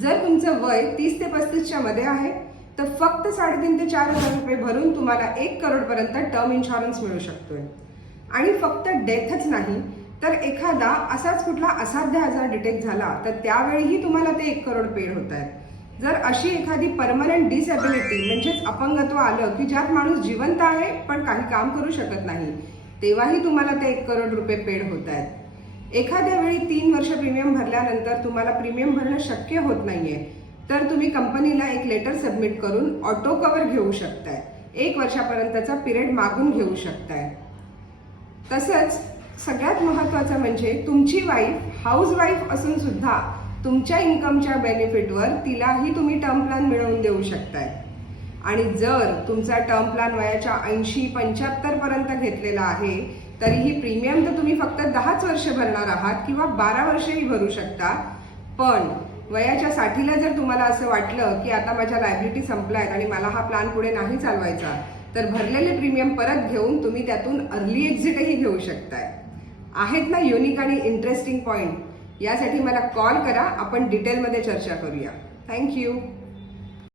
जर तुमचं वय 30 ते 35च्या मध्ये आहे तर फक्त 3.5 ते 4,000 रुपये भरून तुम्हाला 1 करोड पर्यंत टर्म इन्शुरन्स मिळू शकतोय. आणि फक्त डेथच नाही तर एखादा असाच कुठला असाध्य आजार डिटेक्ट झाला तर त्यावेळीही तुम्हाला ते 1 करोड पेड होत आहेत. जर अशी एखादी परमनंट डिसॅबिलिटी म्हणजेच अपंगत्व आलं की ज्यात माणूस जिवंत आहे पण काही काम करू शकत नाही, तेव्हाही तुम्हाला ते 1 करोड रुपये पेड होत आहेत. एखाद्या वेळी 3 वर्ष प्रीमियम भरल्यानंतर तुम्हाला प्रीमियम भरणं शक्य होत नाहीये तर तुम्ही कंपनीला एक लेटर सबमिट करून ऑटो कव्हर घेऊ शकताय. 1 वर्षापर्यंतचा पिरियड मागून घेऊ शकताय. तसंच सगळ्यात महत्त्वाचं म्हणजे तुमची वाईफ हाऊसवाईफ असून सुद्धा तुमच्या इन्कमच्या बेनिफिटवर तिलाही तुम्ही टर्म प्लॅन मिळवून देऊ शकताय. आणि जर तुमचा टर्म प्लॅन वयाच्या 80-75 पर्यंत घेतलेला आहे तरीही प्रीमियम तर तुम्ही फक्त 10च वर्ष भरणार आहात किंवा 12 वर्षही भरू शकता. पण वयाच्या 60ला जर तुम्हाला असं वाटलं की आता माझ्या लायबिलिटी संपल्यात आणि मला हा प्लॅन पुढे नाही चालवायचा तर भरलेले प्रीमियम परत घेऊन तुम्ही त्यातून अर्ली एक्झिटही घेऊ शकताय. आहेत ना युनिक आणि इंटरेस्टिंग पॉइंट? यासाठी मला कॉल करा, आपण डिटेलमध्ये चर्चा करूया. थँक्यू.